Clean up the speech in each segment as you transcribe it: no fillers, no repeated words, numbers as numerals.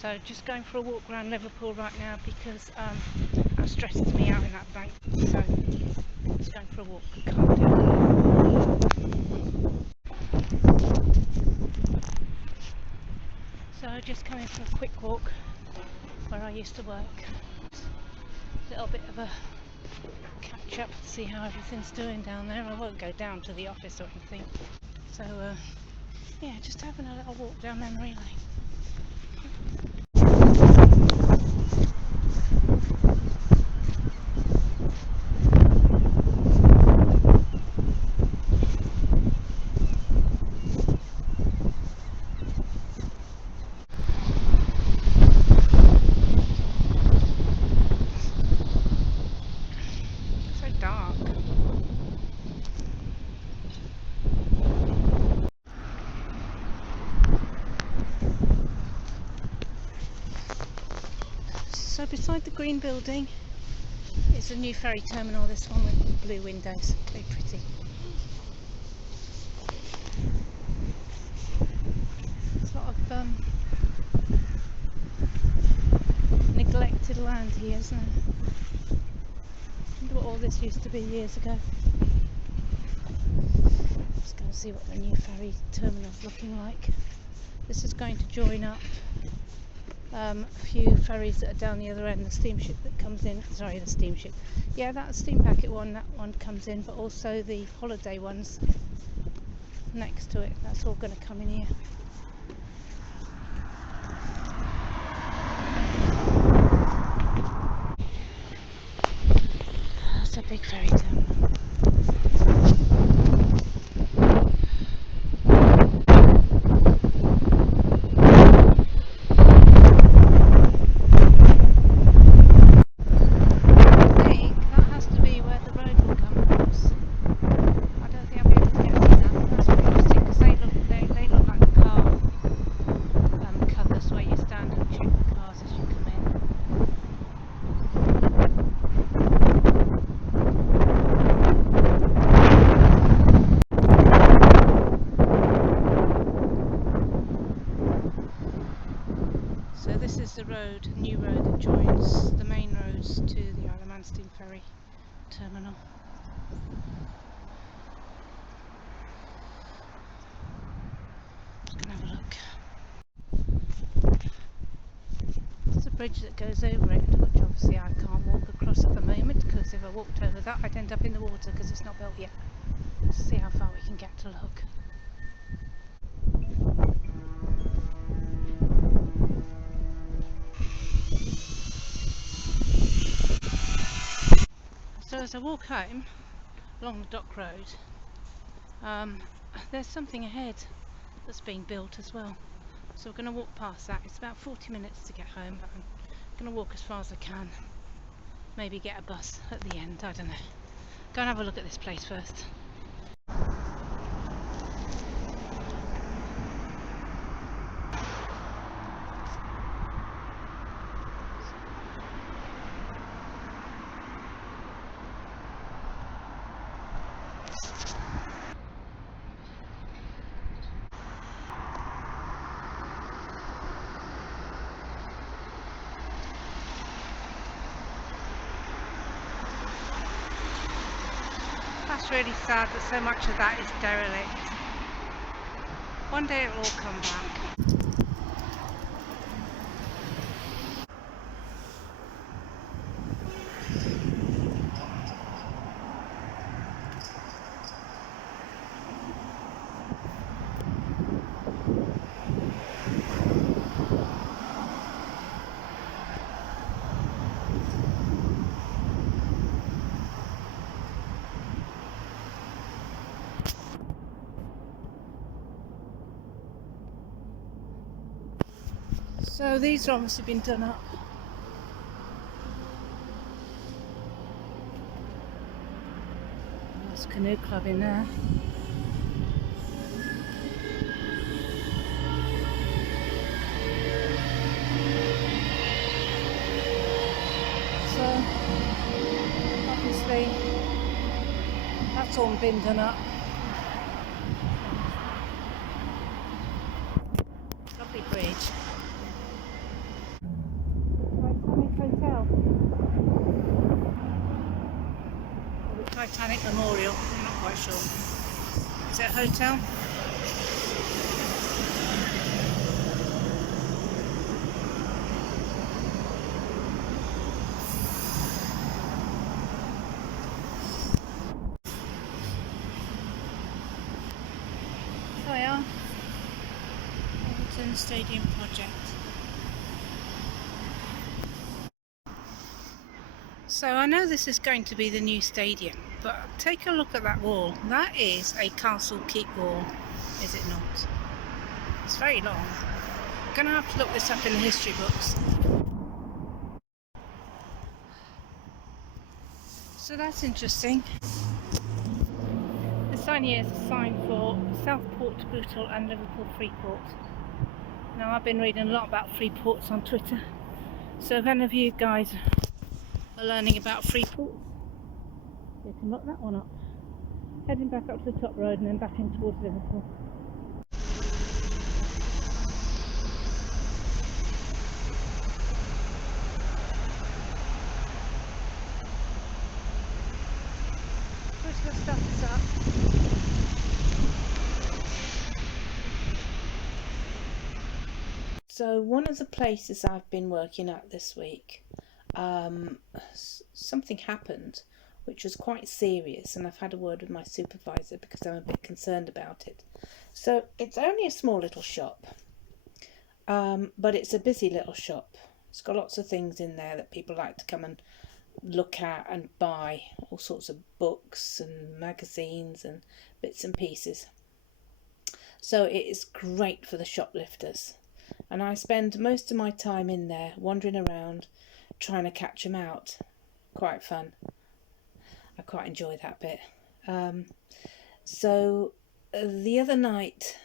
So just going for a walk around Liverpool right now because that stresses me out in that bank. So just going for a walk. Calm down. So just coming for a quick walk where I used to work. A little bit of a catch up to see how everything's doing down there. I won't go down to the office or anything. So yeah, just having a little walk down memory lane. Dark. So beside the green building is a new ferry terminal, this one with blue windows, very pretty. There's a lot of neglected land here, isn't there? I wonder what all this used to be years ago. Just going to see what the new ferry terminal's looking like. This is going to join up a few ferries that are down the other end. The steamship that comes in, sorry, the steamship. Yeah, that steam packet one, that one comes in, but also the holiday ones next to it. That's all going to come in here. That's a big ferry terminal. So this is the road, new road that joins the main roads to the Isle of Man steam ferry terminal. Just gonna have a look. There's a bridge that goes over it, which obviously I can't walk across at the moment because if I walked over that I'd end up in the water because it's not built yet. Let's see how far we can get to look. So as I walk home along the dock road, there's something ahead that's being built as well. So we're going to walk past that. It's about 40 minutes to get home, but I'm going to walk as far as I can. Maybe get a bus at the end, I don't know. Go and have a look at this place first. That's really sad that so much of that is derelict. One day it will all come back. So these are obviously been done up. There's a canoe club in there. So obviously that's all been done up. Lovely bridge. Titanic Memorial. I'm not quite sure. Is it a hotel? Here we are. Everton Stadium project. So I know this is going to be the new stadium, but take a look at that wall. That is a castle keep wall, is it not? It's very long. I'm going to have to look this up in the history books. So that's interesting. The sign here is a sign for Southport, Bootle and Liverpool Freeport. Now I've been reading a lot about Freeports on Twitter, so if any of you guys are learning about Freeport, you can look that one up. Heading back up to the top road and then back in towards Liverpool. Christmas stuff is up. So one of the places I've been working at this week, something happened which was quite serious, and I've had a word with my supervisor because I'm a bit concerned about it. So it's only a small little shop, but it's a busy little shop. It's got lots of things in there that people like to come and look at and buy, all sorts of books and magazines and bits and pieces. So it is great for the shoplifters, and I spend most of my time in there wandering around trying to catch them out. Quite fun. I quite enjoy that bit. So the other night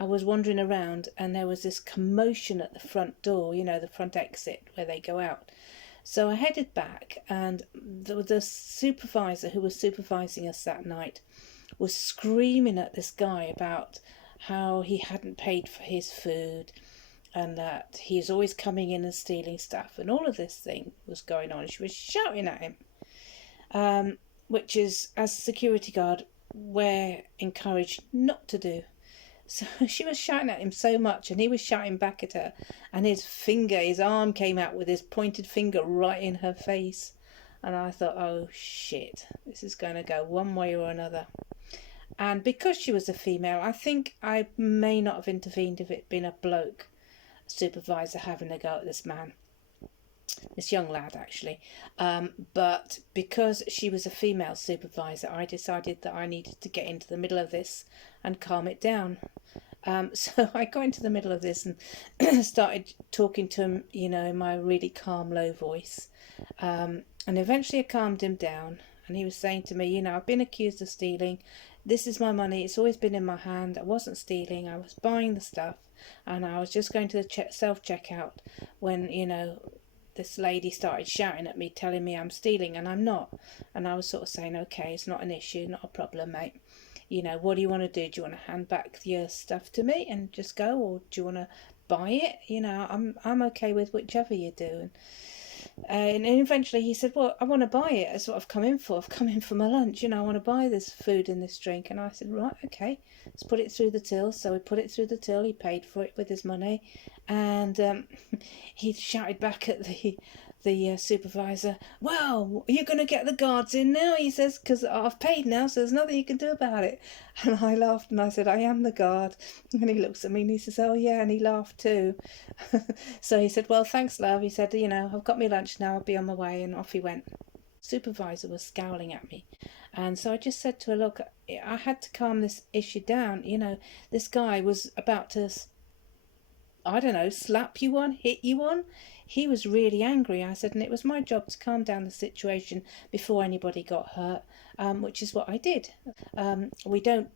I was wandering around and there was this commotion at the front door, you know, the front exit where they go out. So I headed back, and the supervisor who was supervising us that night was screaming at this guy about how he hadn't paid for his food and that he's always coming in and stealing stuff, and all of this thing was going on. She was shouting at him, which is, as a security guard, we're encouraged not to do. So she was shouting at him so much, and he was shouting back at her, and his arm came out with his pointed finger right in her face. And I thought, oh shit, this is going to go one way or another. And because she was a female, I think I may not have intervened if it'd been a bloke supervisor having a go at this man, this young lad actually, but because she was a female supervisor, I decided that I needed to get into the middle of this and calm it down. So I got into the middle of this and started talking to him, you know, in my really calm, low voice, and eventually I calmed him down, and he was saying to me, you know, I've been accused of stealing. This is my money. It's always been in my hand. I wasn't stealing. I was buying the stuff, and I was just going to the self-checkout when, you know, this lady started shouting at me, telling me I'm stealing, and I'm not. And I was sort of saying, okay, it's not an issue, not a problem, mate. You know, what do you want to do? Do you want to hand back your stuff to me and just go, or do you want to buy it? You know, I'm okay with whichever you do. And eventually he said, well, I want to buy it. That's what I've come in for. I've come in for my lunch. You know, I want to buy this food and this drink. And I said, right, okay, let's put it through the till. So we put it through the till. He paid for it with his money. And he shouted back at the supervisor, well, you're going to get the guards in now, he says, because I've paid now, so there's nothing you can do about it. And I laughed and I said, I am the guard. And he looks at me and he says, oh yeah, and he laughed too. So he said, well, thanks, love. He said, you know, I've got my lunch now, I'll be on my way. And off he went. Supervisor was scowling at me, and so I just said to her, look, I had to calm this issue down. You know, this guy was about to, I don't know, slap you one, hit you one. He was really angry. I said, and it was my job to calm down the situation before anybody got hurt, which is what I did. We don't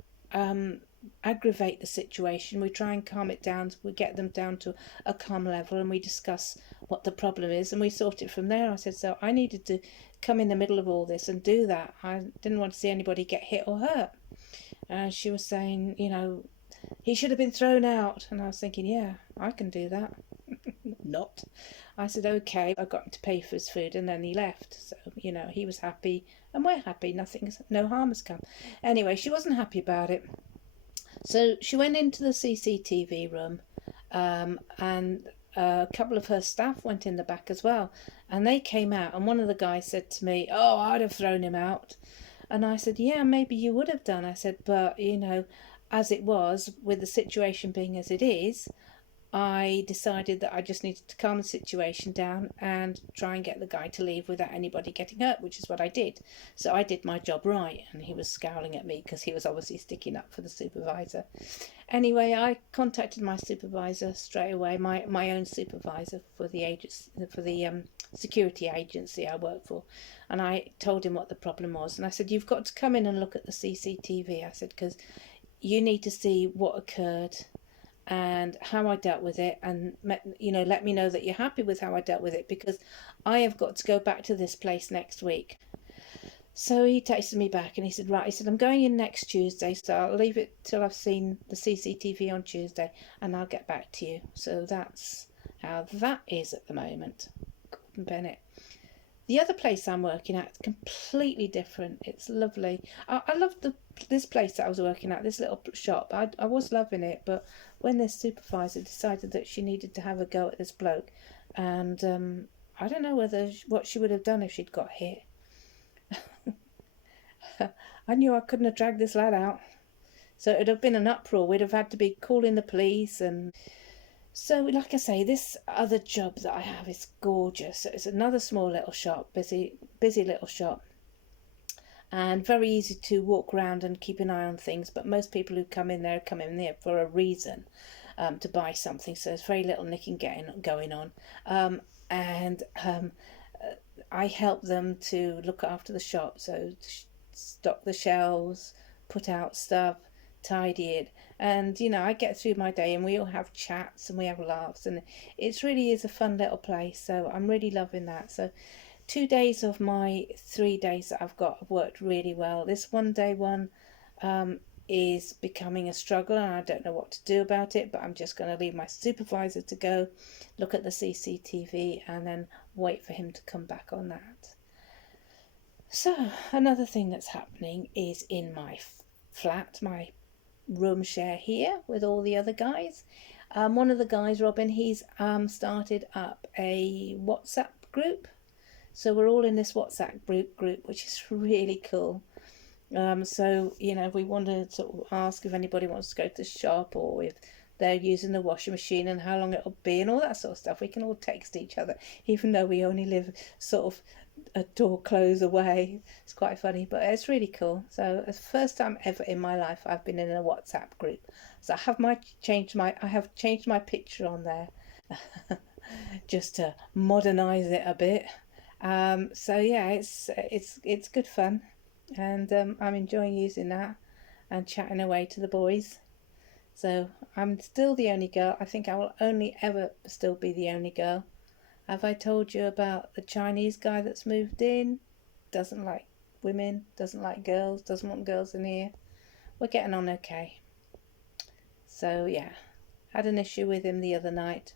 aggravate the situation. We try and calm it down. We get them down to a calm level, and we discuss what the problem is, and we sort it from there. I said, so I needed to come in the middle of all this and do that. I didn't want to see anybody get hit or hurt. And she was saying, you know, he should have been thrown out. And I was thinking, yeah, I can do that. Not. I said, okay, I got him to pay for his food, and then he left. So, he was happy and we're happy. No harm has come. Anyway, she wasn't happy about it. So she went into the CCTV room, and a couple of her staff went in the back as well. And they came out, and one of the guys said to me, "Oh, I'd have thrown him out." And I said, "Yeah, maybe you would have done." I said, "But, as it was, with the situation being as it is, I decided that I just needed to calm the situation down and try and get the guy to leave without anybody getting hurt," which is what I did. So I did my job right, and he was scowling at me because he was obviously sticking up for the supervisor. Anyway, I contacted my supervisor straight away, my own supervisor for the agency, for the security agency I work for, and I told him what the problem was. And I said, "You've got to come in and look at the CCTV." I said, "Because you need to see what occurred and how I dealt with it, and let me know that you're happy with how I dealt with it, because I have got to go back to this place next week." So he texted me back and he said, "Right," he said, "I'm going in next Tuesday, so I'll leave it till I've seen the CCTV on Tuesday and I'll get back to you." So that's how that is at the moment. Gordon Bennett. The other place I'm working at is completely different. It's lovely. I love this place that I was working at, this little shop. I was loving it, but when this supervisor decided that she needed to have a go at this bloke, and I don't know what she would have done if she'd got hit. I knew I couldn't have dragged this lad out. So it'd have been an uproar. We'd have had to be calling the police. And so, like I say, this other job that I have is gorgeous. It's another small little shop, busy little shop, and very easy to walk around and keep an eye on things. But most people who come in there for a reason, to buy something. So there's very little nicking going on, and I help them to look after the shop. So stock the shelves, put out stuff, tidy it, and I get through my day, and we all have chats and we have laughs, and it really is a fun little place. So I'm really loving that. So 2 days of my 3 days that I've got have worked really well. This one day one is becoming a struggle, and I don't know what to do about it, but I'm just going to leave my supervisor to go look at the CCTV and then wait for him to come back on that. So another thing that's happening is in my flat, my room share here with all the other guys. One of the guys, Robin, he's started up a WhatsApp group. So we're all in this WhatsApp group, which is really cool. So, we want to sort of ask if anybody wants to go to the shop, or if they're using the washing machine and how long it'll be and all that sort of stuff. We can all text each other, even though we only live sort of a door close away. It's quite funny, but it's really cool. So it's the first time ever in my life I've been in a WhatsApp group. So I have changed my picture on there just to modernize it a bit. So yeah, it's good fun, and I'm enjoying using that and chatting away to the boys. So I'm still the only girl. I think I will only ever still be the only girl. Have I told you about the Chinese guy that's moved in? Doesn't like women, doesn't like girls, doesn't want girls in here. We're getting on okay. So yeah, had an issue with him the other night.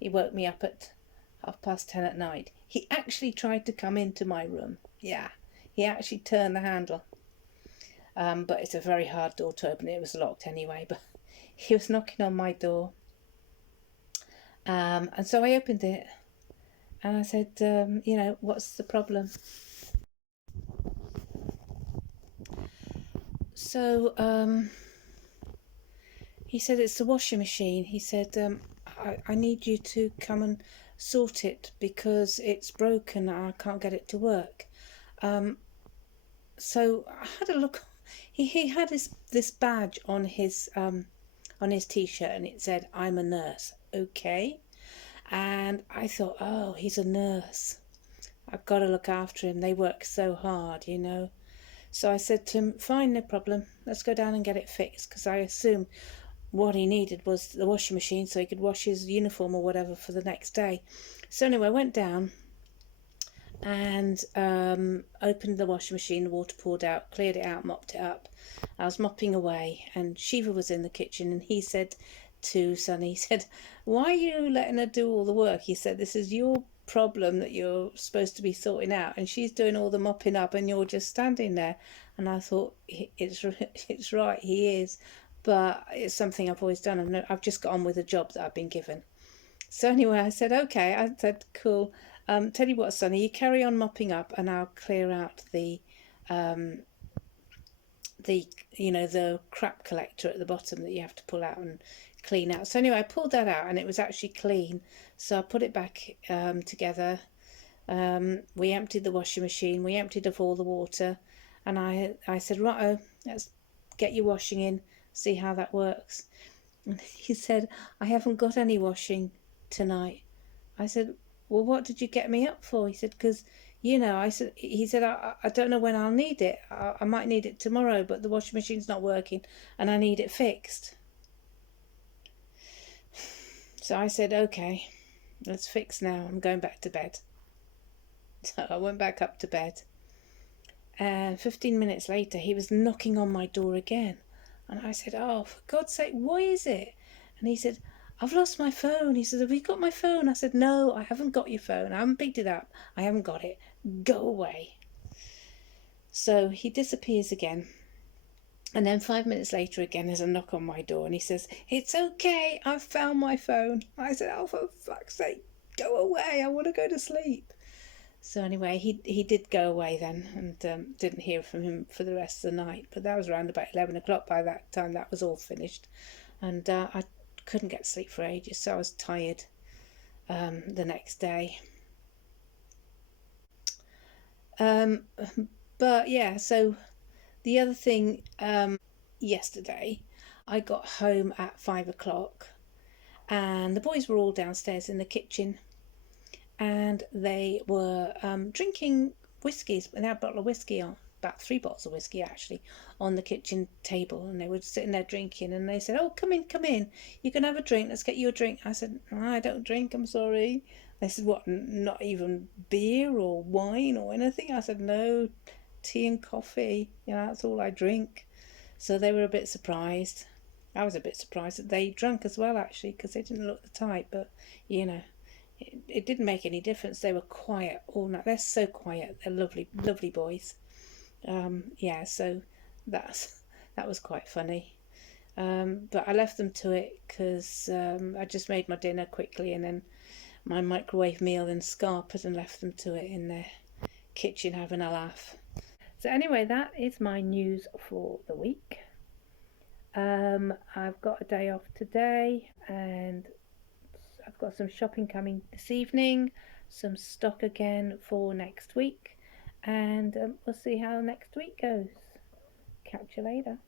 He woke me up at 10:30 at night. He actually tried to come into my room. Yeah, he actually turned the handle. But it's a very hard door to open. It was locked anyway, but he was knocking on my door. And so I opened it, and I said, "What's the problem?" So he said, "It's the washing machine." He said, I need you to come and sort it because it's broken. I can't get it to work." So I had a look. He had this badge on his t-shirt, and it said, "I'm a nurse." Okay. And I thought, oh, he's a nurse. I've got to look after him. They work so hard, So I said to him, "Fine, no problem. Let's go down and get it fixed," because I assumed what he needed was the washing machine so he could wash his uniform or whatever for the next day. So anyway, I went down and opened the washing machine. The water poured out, cleared it out, mopped it up. I was mopping away, and Shiva was in the kitchen, and he said to Sonny, he said, "Why are you letting her do all the work?" He said, "This is your problem that you're supposed to be sorting out, and she's doing all the mopping up, and you're just standing there." And I thought, it's right, he is, but it's something I've always done. I've just got on with the job that I've been given. So anyway, I said, okay. I said, cool. Tell you what, Sonny, you carry on mopping up, and I'll clear out um, the the crap collector at the bottom that you have to pull out and clean out. So anyway, I pulled that out, and it was actually clean. So I put it back together. We emptied the washing machine. We emptied of all the water, and I said, righto, let's get your washing in. See how that works. And he said, I haven't got any washing tonight. I said, well, what did you get me up for? He said, because, he said, I don't know when I'll need it. I might need it tomorrow, but the washing machine's not working and I need it fixed. So I said, okay, let's fix now. I'm going back to bed. So I went back up to bed. And 15 minutes later, he was knocking on my door again. And I said, oh, for God's sake, what is it? And he said, I've lost my phone. He said, have you got my phone? I said, no, I haven't got your phone. I haven't picked it up. I haven't got it. Go away. So he disappears again. And then 5 minutes later again, there's a knock on my door. And he says, it's okay. I've found my phone. I said, oh, for fuck's sake, go away. I want to go to sleep. So anyway, he did go away then, and didn't hear from him for the rest of the night. But that was around about 11 o'clock by that time. That was all finished. And I couldn't get to sleep for ages, so I was tired the next day. But yeah, so the other thing, yesterday, I got home at 5 o'clock, and the boys were all downstairs in the kitchen, and they were drinking whiskies. They had a bottle of whiskey on, about 3 bottles of whiskey actually, on the kitchen table, and they were sitting there drinking. And they said, "Oh, come in, you can have a drink. Let's get you a drink." I said, "I don't drink. I'm sorry." They said, "What? Not even beer or wine or anything?" I said, "No, tea and coffee. That's all I drink." So they were a bit surprised. I was a bit surprised that they drank as well, actually, because they didn't look the type. But you know, it didn't make any difference. They were quiet all night. They're so quiet. They're lovely, lovely boys. Yeah, so that was quite funny. But I left them to it because I just made my dinner quickly, and then my microwave meal and scarpered, and left them to it in their kitchen having a laugh. So anyway, that is my news for the week. I've got a day off today, and I've got some shopping coming this evening, some stock again for next week, and we'll see how next week goes. Catch you later.